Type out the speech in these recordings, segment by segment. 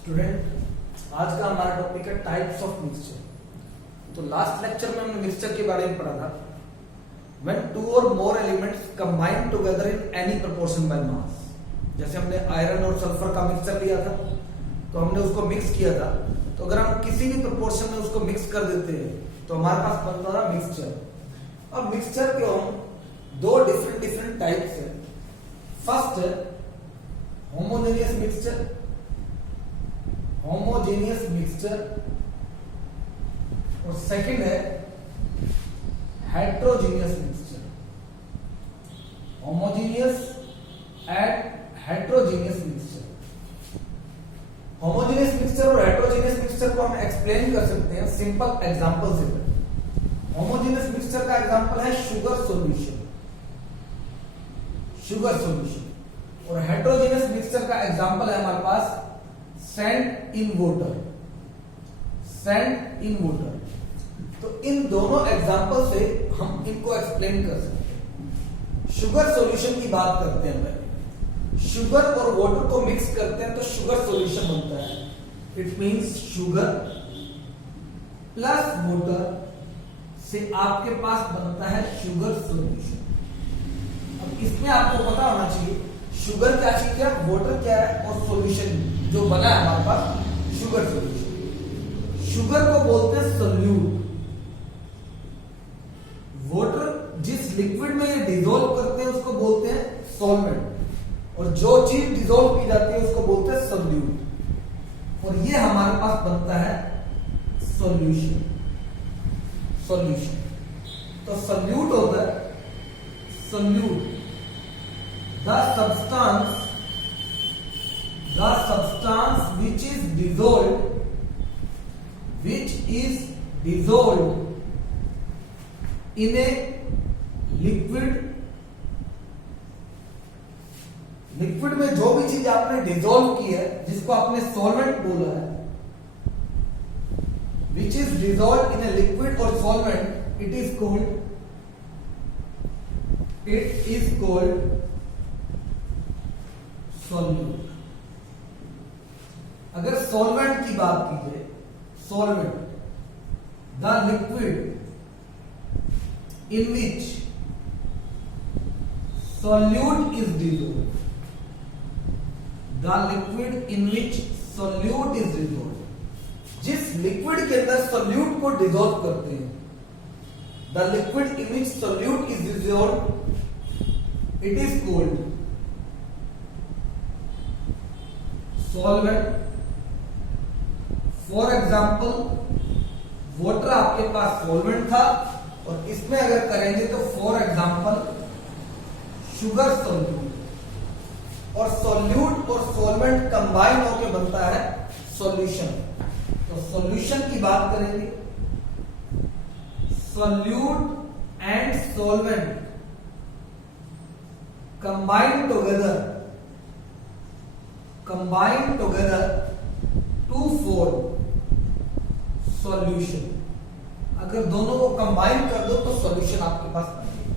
स्टूडेंट, आज का हमारा टॉपिक है टाइप्स ऑफ मिक्सचर। तो लास्ट लेक्चर में हमने मिक्सचर के बारे में पढ़ा था। व्हेन टू और more elements combine together in any proportion by mass. जैसे हमने आयरन और सल्फर का मिक्सचर लिया था, तो हमने उसको मिक्स किया था। तो अगर हम किसी भी प्रोपोर्शन में उसको मिक्स कर देते हैं तो हमारे पास बनता था मिक्सचर। अब मिक्सचर के हम दो डिफरेंट टाइप्स है। फर्स्ट है होमोजेनियस मिक्सचर, और सेकंड है heterogeneous mixture. Homogeneous and heterogeneous mixture. Homogeneous mixture और हेट्रोजीनियस मिक्सचर को हम एक्सप्लेन कर सकते हैं सिंपल एग्जांपल से। होमोजेनियस मिक्सचर का एग्जांपल है शुगर सॉल्यूशन, और हेट्रोजीनियस मिक्सचर का एग्जांपल है हमारे पास सैंड इन वाटर। तो इन दोनों एग्जांपल से हम इनको एक्सप्लेन कर सकते हैं। शुगर सॉल्यूशन की बात करते हैं पहले। शुगर और वाटर को मिक्स करते हैं तो शुगर सॉल्यूशन बनता है। It means sugar plus water से आपके पास बनता है शुगर सॉल्यूशन। अब इसमें आपको पता होना चाहिए शुगर क्या चीज है, वाटर क्या है, और सॉल्यूशन जो बना है हमारे पास शुगर सॉल्यूशन। शुगर को बोलते हैं सोल्यूट। वाटर जिस लिक्विड में ये डिसॉल्व करते हैं उसको बोलते हैं सॉल्वेंट, और जो चीज डिसॉल्व की जाती है उसको बोलते हैं सोल्यूट। और ये हमारे पास बनता है सॉल्यूशन। तो सोल्यूट होता है solute the substance which is dissolved in a liquid में जो भी चीज आपने डिसॉल्व की है, जिसको आपने सॉल्वेंट बोला है, which is dissolved in a liquid or solvent, it is called solute. अगर सॉल्वेंट की बात की जाए, solvent the liquid in which solute is dissolved, जिस लिक्विड के अंदर सॉल्यूट को डिसॉल्व करते हैं, the liquid in which solute is dissolved, it is called solvent. For example water आपके पास सॉल्वेंट था, और इसमें अगर करेंगे तो फॉर एग्जाम्पल शुगर सॉल्यूट। और सॉल्यूट और सॉल्वेंट कंबाइन होकर बनता है सॉल्यूशन। तो सॉल्यूशन की बात करेंगे, solute and solvent combine together to form solution। अगर दोनों को कंबाइन कर दो तो सॉल्यूशन आपके पास बनेगा।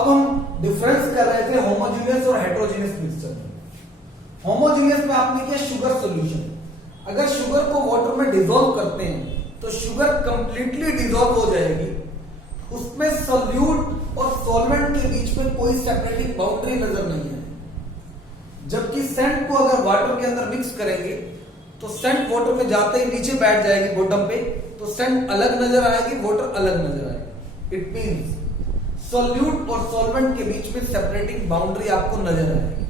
अब हम डिफरेंस कर रहे थे होमोजेनियस और हेट्रोजेनियस मिक्सचर में। होमोजेनियस में आपने किया शुगर सॉल्यूशन। अगर शुगर को वाटर में डिसॉल्व करते हैं तो शुगर कंप्लीटली डिसॉल्व हो जाएगी, उसमें सॉल्यूट और सॉल्वेंट के बीच में कोई सेपरेटिंग बाउंड्री नजर नहीं है। जबकि सेंट को अगर वाटर के अंदर मिक्स करेंगे तो सेंट वाटर में जाते ही नीचे बैठ जाएगी बॉटम पे, तो सेंट अलग नजर आएगी, वाटर अलग नजर आएगी। इट मींस सॉल्यूट और सॉल्वेंट के बीच में सेपरेटिंग बाउंड्री आपको नजर आएगी।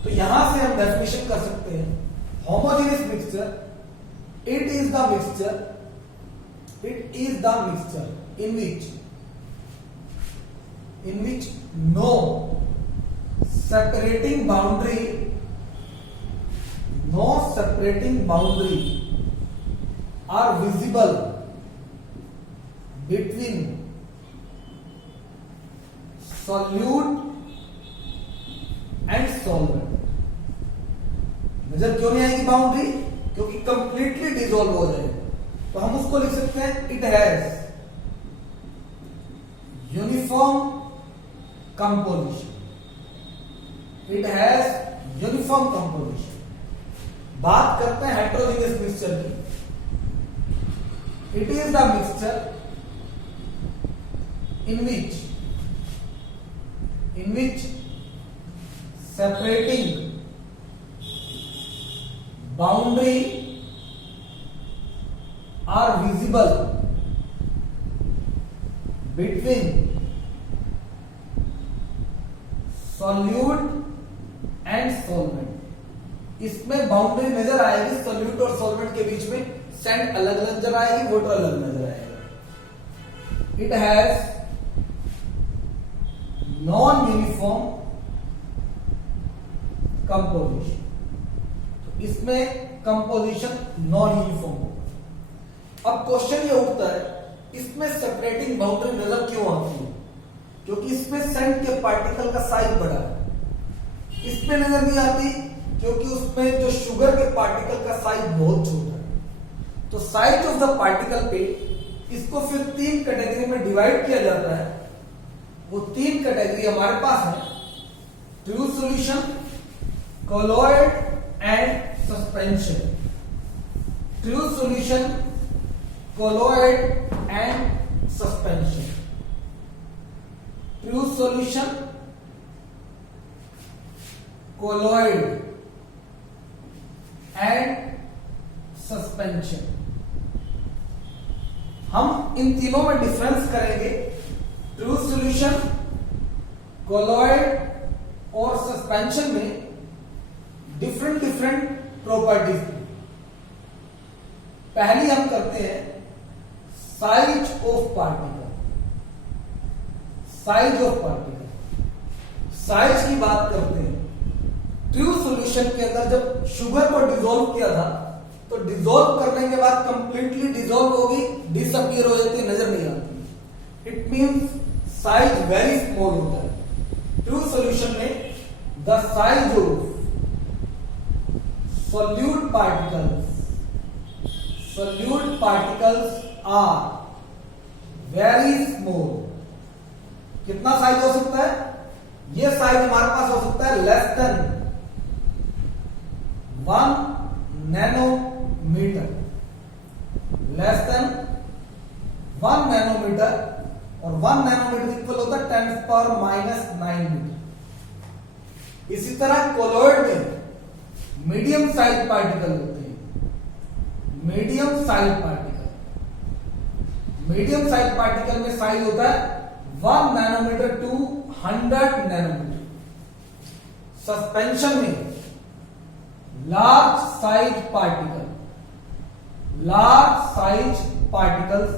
तो यहां से हम डेफिनेशन कर सकते हैं homogeneous mixture, it is the mixture in which no separating boundary are visible between solute and solvent। नजर क्यों नहीं आएगी बाउंड्री? क्योंकि कंप्लीटली डिसॉल्व हो जाएगा। तो हम उसको लिख सकते हैं it has uniform composition, it has uniform composition। बात करते हैं हेट्रोजीनियस मिक्सचर की। It is the mixture in which separating boundary are visible between solute and solvent। इसमें बाउंड्री नजर आएगी सोल्यूट और सॉल्वेंट के बीच में, सैंड अलग अलग नजर आएगी, वाटर अलग नजर आएगा। It has non uniform composition, तो इसमें कंपोजिशन नॉन यूनिफॉर्म होगा। अब क्वेश्चन ये उठता है इसमें सेपरेटिंग बाउंड्री नजर क्यों आती है? क्योंकि इसमें सेंट के पार्टिकल का साइज बड़ा है। इसमें नजर नहीं आती क्योंकि उसमें जो शुगर के पार्टिकल का साइज बहुत छोटा है। तो साइज ऑफ द पार्टिकल पे इसको फिर 3 कैटेगरी में डिवाइड किया जाता है। वो 3 कैटेगरी हमारे पास है, true solution, colloid and suspension. True solution, colloid and suspension. True solution, colloid and suspension. हम इन तीनों में डिफरेंस करेंगे, ट्रू सॉल्यूशन, कोलॉइड और सस्पेंशन में डिफरेंट प्रॉपर्टीज। पहली हम करते हैं size of particle. Size of particle, size की बात करते हैं। ट्रू सॉल्यूशन के अंदर जब शुगर को डिसॉल्व किया था तो डिसॉल्व करने के बाद कंप्लीटली डिसॉल्व होगी, डिसअपीयर हो जाती है, नजर नहीं आती। It means size very small होता है। ट्रू सॉल्यूशन में the size of solute particles are very small। कितना साइज हो सकता है? ये साइज हमारे पास हो सकता है less than 1 nanometre, less than 1 nanometre, और 1 नैनोमीटर इक्वल होता है 10⁻⁹ मीटर। इसी तरह कोलॉइड में मीडियम साइज पार्टिकल होते हैं। मीडियम साइज पार्टिकल में साइज होता है 1 नैनोमीटर टू 100 नैनोमीटर। सस्पेंशन में लार्ज साइज पार्टिकल्स,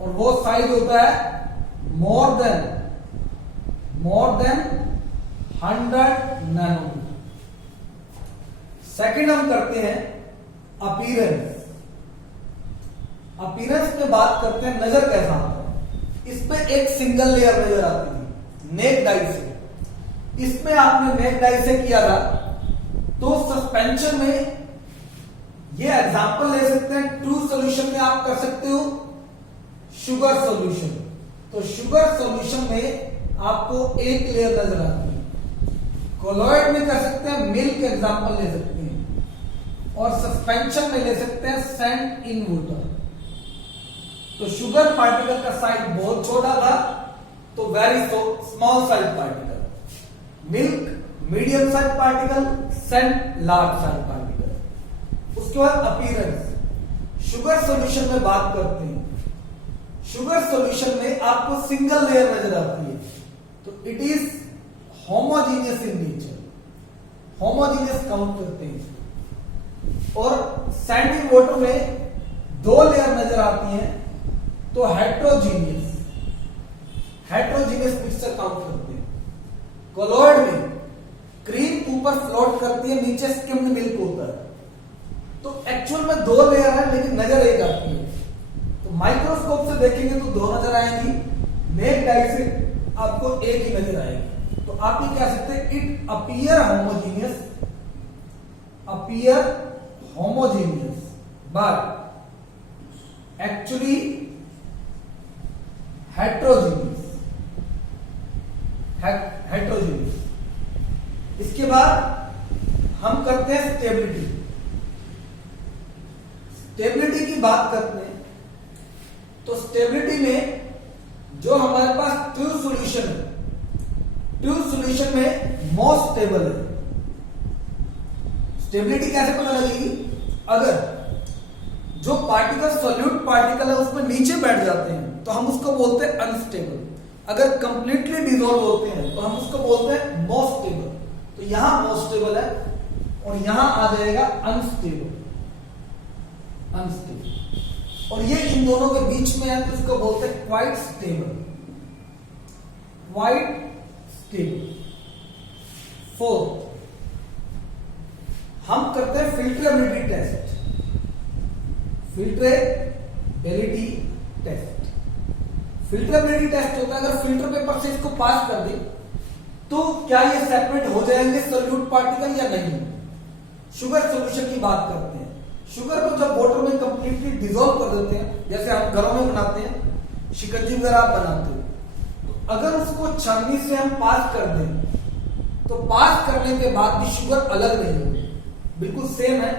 और वो साइज होता है मोर देन 100 नैनोमीटर। सेकंड हम करते हैं अपीयरेंस में बात करते हैं नजर कैसा आता है। इसमें एक सिंगल लेयर नजर आती थी नेक डाई से, इसमें आपने नेक डाई से किया था। तो सस्पेंशन में ये एग्जांपल ले सकते हैं। ट्रू सॉल्यूशन में आप कर सकते हो शुगर सॉल्यूशन, तो शुगर सॉल्यूशन में आपको एक लेयर नजर आती है। कोलॉइड में कर सकते हैं मिल्क एग्जांपल ले सकते हैं, और सस्पेंशन में ले सकते हैं सैंड इन वाटर। तो शुगर पार्टिकल का साइज बहुत छोटा था, तो very small size particle. Milk medium size particle, sand large size particle. उसके बाद अपीयरेंस, शुगर सॉल्यूशन में बात करते हैं। शुगर सॉल्यूशन में आपको सिंगल लेयर नजर आती है, तो it is homogeneous in nature, homogeneous count करते हैं। और सैंड इन वाटर में 2 लेयर नजर आती हैं, तो हेट्रोजीनियस मिक्सचर काउंट करते हैं। कोलॉइड में क्रीम ऊपर फ्लोट करती है, नीचे स्किम्ड मिल्क होता है। तो एक्चुअल में 2 लेयर है लेकिन नजर एक आती है। तो माइक्रोस्कोप से देखेंगे तो 2 नजर आएंगी, नेक डाई से आपको एक ही नजर आएगी। तो आप ये कह सकते हैं it appear homogeneous but actually heterogeneous. इसके बाद हम करते हैं स्टेबिलिटी। स्टेबिलिटी की बात करते हैं तो स्टेबिलिटी में जो हमारे पास ट्रू सॉल्यूशन है, ट्रू सॉल्यूशन में मोस्ट स्टेबल है। स्टेबिलिटी कैसे पता लगेगी? अगर जो पार्टिकल सॉल्यूट पार्टिकल है उसमें नीचे बैठ जाते हैं तो हम उसको बोलते हैं अनस्टेबल। अगर कंप्लीटली डिसॉल्व होते हैं तो हम उसको बोलते हैं मोस्ट स्टेबल। तो यहां मोस्ट स्टेबल है और यहां आ जाएगा अनस्टेबल, अनस्टेबल। और ये इन दोनों के बीच में है तो इसको बोलते हैं quite stable, quite stable. Fourth, हम करते हैं फिल्टरेबिलिटी टेस्ट, फिल्टरेबिलिटी टेस्ट। फिल्टरेबिलिटी टेस्ट होता है अगर फिल्टर पेपर से इसको पास कर दे तो क्या ये सेपरेट हो जाएंगे सोल्यूट पार्टिकल या नहीं। शुगर सॉल्यूशन की बात करते हैं। शुगर को जब वाटर में कंप्लीटली डिसॉल्व कर देते हैं, जैसे आप घरों में बनाते हैं, शिकंजी वगैरह आप बनाते हो, तो अगर उसको छन्नी से हम पास कर दें तो पास करने के बाद भी शुगर अलग नहीं होगी, बिल्कुल सेम है।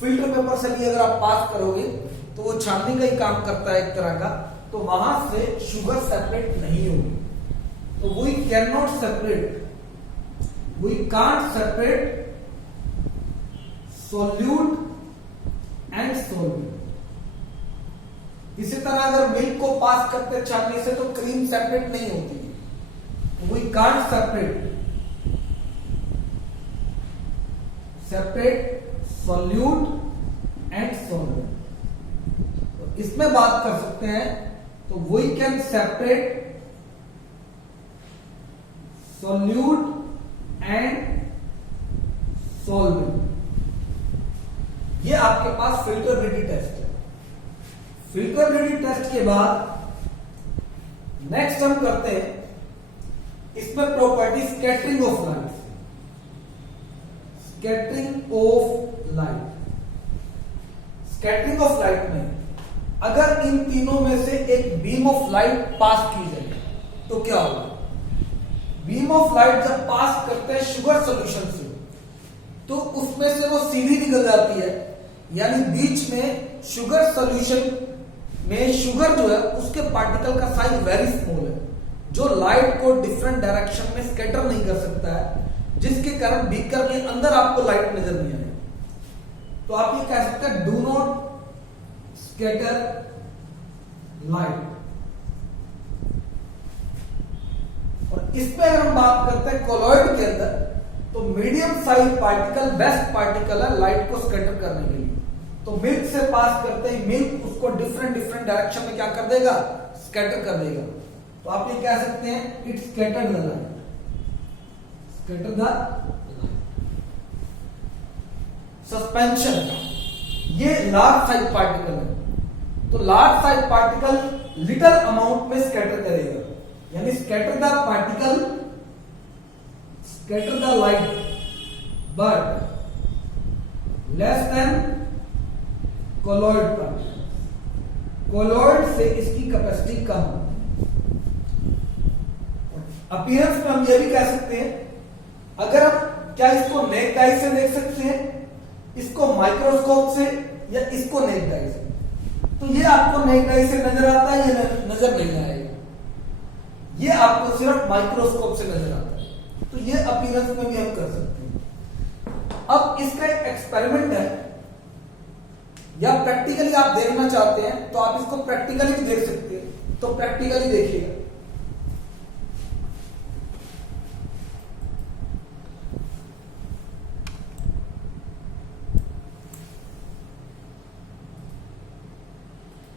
फिल्टर पेपर से भी अगर आप पास करोगे तो वो छाननी का ही काम करता है एक तरह का, तो वहां से शुगर सेपरेट नहीं होगी। तो we can not separate, we can't separate solute and solvent. इसी तरह अगर मिल्क को पास करते छाननी से तो क्रीम सेपरेट नहीं होती। We can't separate solute and solvent. तो इसमें बात कर सकते हैं तो we can separate solute and solvent. ये आपके पास फिल्टरेबिलिटी टेस्ट है। फिल्टरेबिलिटी टेस्ट के बाद नेक्स्ट हम करते हैं इसमें property scattering of light, scattering of light. Scattering of light में अगर इन तीनों में से एक बीम ऑफ लाइट पास की जाए तो क्या होगा? बीम ऑफ लाइट जब पास करते हैं शुगर सॉल्यूशन से तो उसमें से वो सीधी निकल जाती है, यानी बीच में शुगर सॉल्यूशन में शुगर जो है उसके पार्टिकल का साइज वेरी स्मॉल है, जो लाइट को डिफरेंट डायरेक्शन में स्कैटर नहीं कर सकता है, जिसके कारण बीकर के अंदर आपको लाइट नजर नहीं आएगी। तो आप ये कह सकते हैं डू नॉट स्कैटर लाइट। और इसमें अगर हम बात करते हैं कोलॉइड के अंदर तो medium size particle best particle है लाइट को स्कैटर करने के लिए। तो मिल्क से पास करते ही मिल्क उसको डिफरेंट डिफरेंट डायरेक्शन में क्या कर देगा? स्कैटर कर देगा। तो आप ये कह सकते हैं it scattered the light, scatter the suspension. ये लार्ज साइज पार्टिकल है तो large size particle little amount में स्कैटर करेगा, यानी scatter the particle, scatter the light but less than colloid particle. Colloid से इसकी कैपेसिटी कम है। अपीयरेंस में हम ये भी कह सकते हैं, अगर हम क्या इसको नेक डाई से देख सकते हैं, इसको माइक्रोस्कोप से या इसको नेक डाई से, तो ये आपको नेक डाई से नजर आता है, ये नजर नहीं आएगा, ये आपको सिर्फ माइक्रोस्कोप से नजर आता है। तो ये अपीयरेंस में भी हम कर सकते हैं। अब इसका एक एक्सपेरिमेंट है, या प्रैक्टिकली आप देखना चाहते हैं तो आप इसको प्रैक्टिकली भी देख सकते हैं, तो प्रैक्टिकली देखिएगा।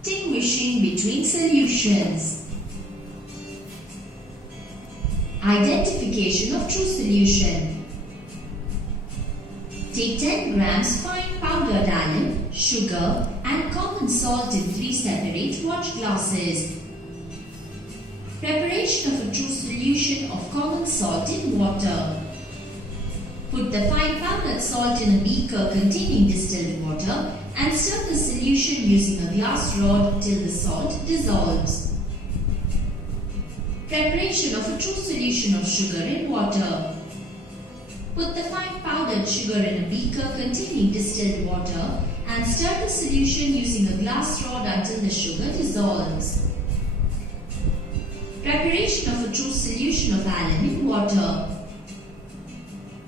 Distinguishing between solutions. Identification of true solution. Take 10 grams fine powdered alum, sugar and common salt in 3 separate watch glasses. Preparation of a true solution of common salt in water. Put the fine powdered salt in a beaker containing distilled water and stir the solution using a glass rod till the salt dissolves. Preparation of a true solution of sugar in water. Put the fine powdered sugar in a beaker containing distilled water and stir the solution using a glass rod until the sugar dissolves. Preparation of a true solution of alum in water.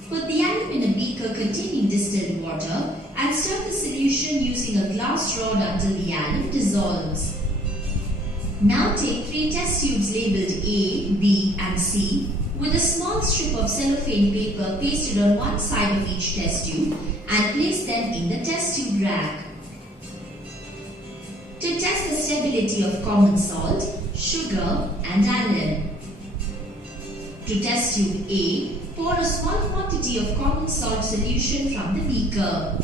Put the alum in a beaker containing distilled water and stir the solution using a glass rod until the alum dissolves. Now take 3 test tubes labelled A, B and C with a small strip of cellophane paper pasted on one side of each test tube and place them in the test tube rack. To test the stability of common salt, sugar and alum. To test tube A, pour a small quantity of common salt solution from the beaker.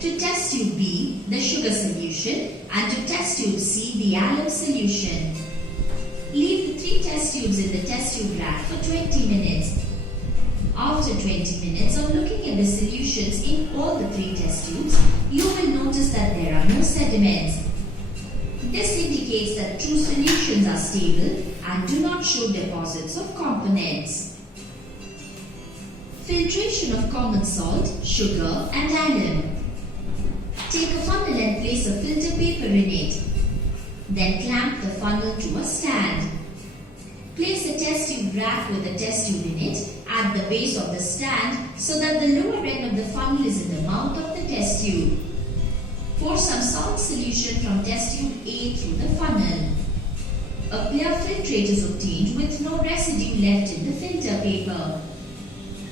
To test tube B, the sugar solution, and to test tube C, the alum solution. Leave the 3 test tubes in the test tube rack for 20 minutes. After 20 minutes of looking at the solutions in all the 3 test tubes, you will notice that there are no sediments. This indicates that true solutions are stable and do not show deposits of components. Filtration of common salt, sugar and alum. Take a funnel and place a filter paper in it. Then clamp the funnel to a stand. Place a test tube rack with a test tube in it at the base of the stand so that the lower end of the funnel is in the mouth of the test tube. Pour some salt solution from test tube A through the funnel. A clear filtrate is obtained with no residue left in the filter paper.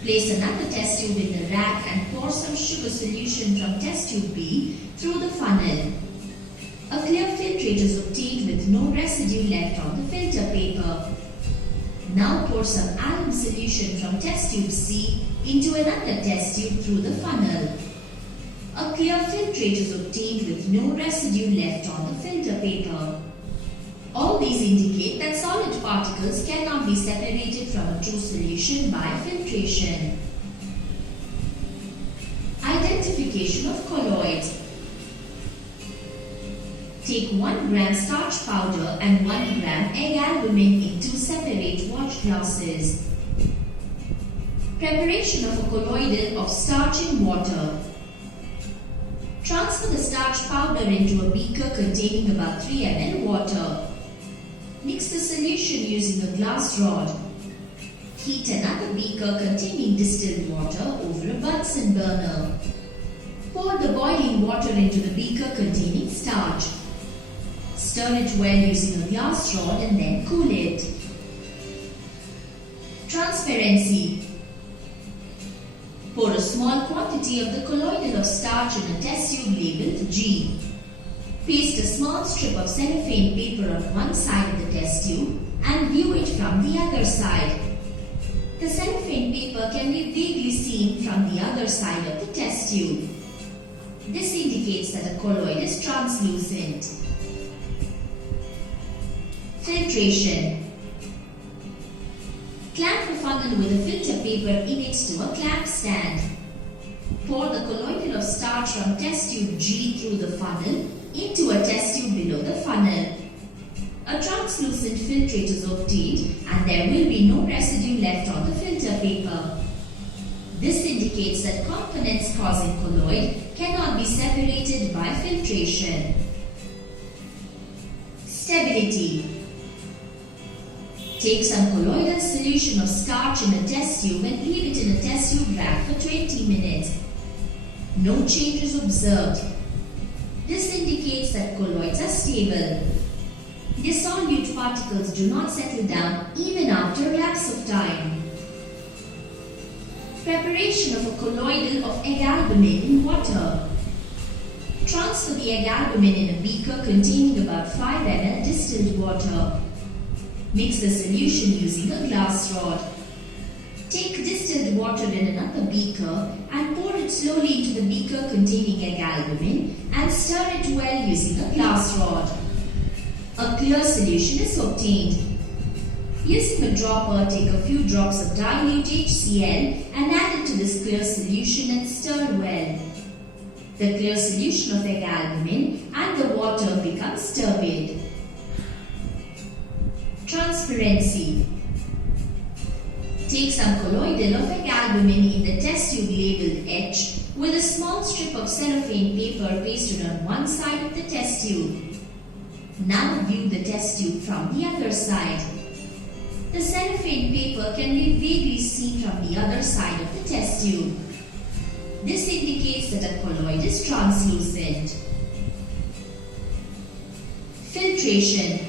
Place another test tube in the rack and pour some sugar solution from test tube B through the funnel. A clear filtrate is obtained with no residue left on the filter paper. Now pour some alum solution from test tube C into another test tube through the funnel. A clear filtrate is obtained with no residue left on the filter paper. All these indicate that solid particles cannot be separated from a true solution by filtration. Identification of colloids. Take 1 gram starch powder and 1 gram egg albumin in 2 separate watch glasses. Preparation of a colloidal of starch in water. Transfer the starch powder into a beaker containing about 3 ml water. Mix the solution using a glass rod. Heat another beaker containing distilled water over a Bunsen burner. Pour the boiling water into the beaker containing starch. Stir it well using a glass rod and then cool it. Transparency. Pour a small quantity of the colloidal of starch in a test tube labelled G. Paste a small strip of cellophane paper on one side of the test tube and view it from the other side. The cellophane paper can be vaguely seen from the other side of the test tube. This indicates that a colloid is translucent. Filtration. Clamp a funnel with a filter paper in it to a clamp stand. Pour the colloidal of starch from test tube G through the funnel into a test tube below the funnel. A translucent filtrate is obtained and there will be no residue left on the filter paper. This indicates that components causing colloid cannot be separated by filtration. Stability. Take some colloidal solution of starch in a test tube and leave it in a test tube rack for 20 minutes. No change is observed. This indicates that colloids are stable. Dissolute particles do not settle down even after a lapse of time. Preparation of a colloidal of egg albumin in water. Transfer the egg albumin in a beaker containing about 5 ml distilled water. Mix the solution using a glass rod. Take distilled water in another beaker and pour it slowly into the beaker containing egg albumin and stir it well using a glass rod. A clear solution is obtained. Using a dropper, take a few drops of dilute HCl and add it to this clear solution and stir well. The clear solution of egg albumin and the water becomes turbid. Transparency. Take some colloidal of egg albumin in the test tube labelled H with a small strip strip of cellophane paper pasted on one side of the test tube. Now view the test tube from the other side. The cellophane paper can be vaguely seen from the other side of the test tube. This indicates that a colloid is translucent. Filtration.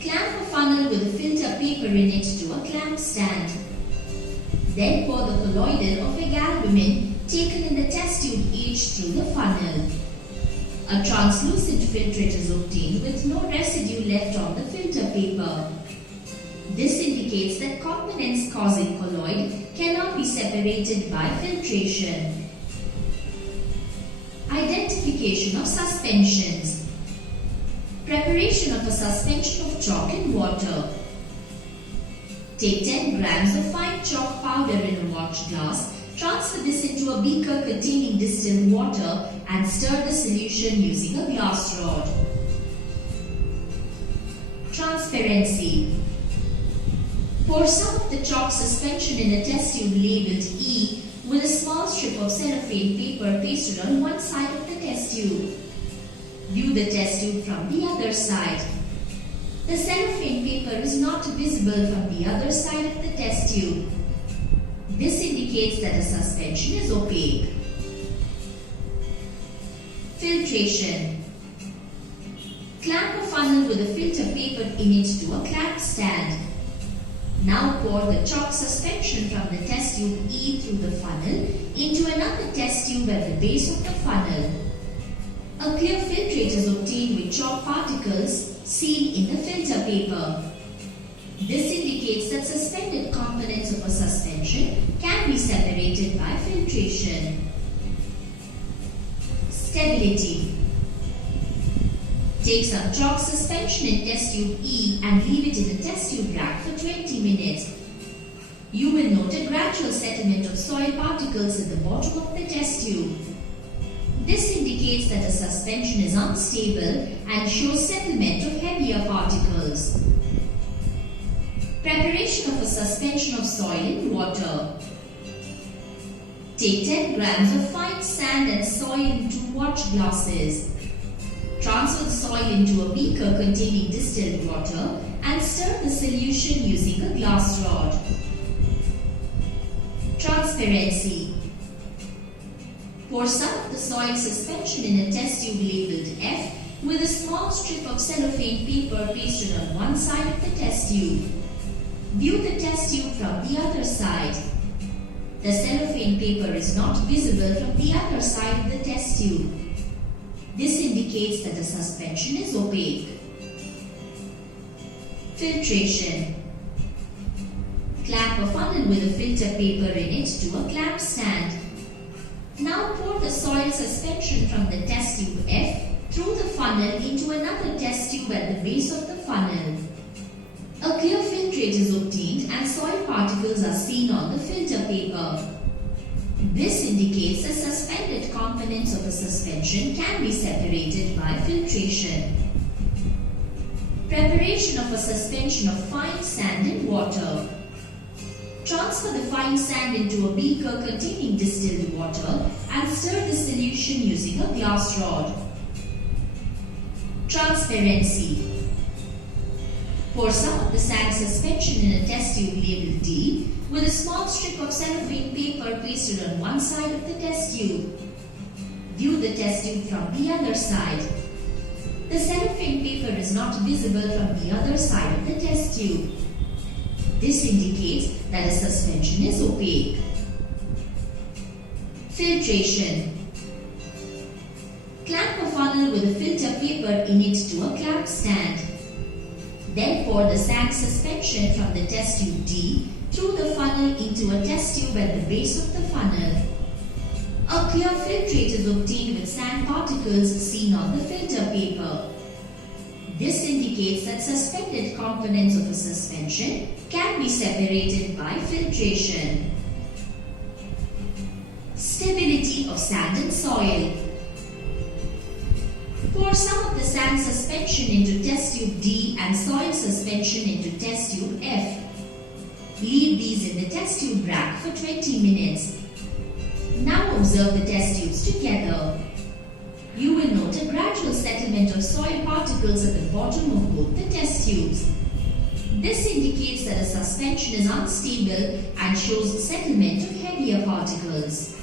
Clamp a funnel with a filter paper in it to a clamp stand. Then pour the colloidal or albumin taken in the test tube H through the funnel. A translucent filtrate is obtained with no residue left on the filter paper. This indicates that components causing colloid cannot be separated by filtration. Identification of suspensions. Preparation of a suspension of chalk in water. Take 10 grams of fine chalk powder in a watch glass, transfer this into a beaker containing distilled water and stir the solution using a glass rod. Transparency. Pour some of the chalk suspension in a test tube labeled E with a small strip of cellophane paper pasted on one side of the test tube. View the test tube from the other side. The cellophane paper is not visible from the other side of the test tube. This indicates that the suspension is opaque. Filtration. Clamp a funnel with a filter paper in it to a clamp stand. Now pour the chalk suspension from the test tube E through the funnel into another test tube at the base of the funnel. A clear filtrate is obtained with chalk particles seen in the filter paper. This indicates that suspended components of a suspension can be separated by filtration. Stability. Take some chalk suspension in test tube E and leave it in the test tube rack for 20 minutes. You will note a gradual settlement of soil particles at the bottom of the test tube. This indicates that the suspension is unstable and shows settlement of heavier particles. Preparation of a suspension of soil in water. Take 10 grams of fine sand and soil in 2 watch glasses. Transfer the soil into a beaker containing distilled water and stir the solution using a glass rod. Transparency. Pour some of the soil suspension in a test tube labeled F with a small strip of cellophane paper pasted on one side of the test tube. View the test tube from the other side. The cellophane paper is not visible from the other side of the test tube. This indicates that the suspension is opaque. Filtration. Clamp a funnel with a filter paper in it to a clamp stand. Now pour the soil suspension from the test tube F through the funnel into another test tube at the base of the funnel. A clear filtrate is obtained and soil particles are seen on the filter paper. This indicates that suspended components of a suspension can be separated by filtration. Preparation of a suspension of fine sand in water. Transfer the fine sand into a beaker containing distilled water and stir the solution using a glass rod. Transparency. Pour some of the sand suspension in a test tube labeled D with a small strip of cellophane paper pasted on one side of the test tube. View the test tube from the other side. The cellophane paper is not visible from the other side of the test tube. This indicates that the suspension is opaque. Filtration. Clamp a funnel with a filter paper in it to a clamp stand. Then pour the sand suspension from the test tube D through the funnel into a test tube at the base of the funnel. A clear filtrate is obtained with sand particles seen on the filter paper. This indicates that suspended components of a suspension can be separated by filtration. Stability of sand and soil. Pour some of the sand suspension into test tube D and soil suspension into test tube F. Leave these in the test tube rack for 20 minutes. Now observe the test tubes together. You will note a gradual settlement of soil particles at the bottom of both the test tubes. This indicates that the suspension is unstable and shows settlement of heavier particles.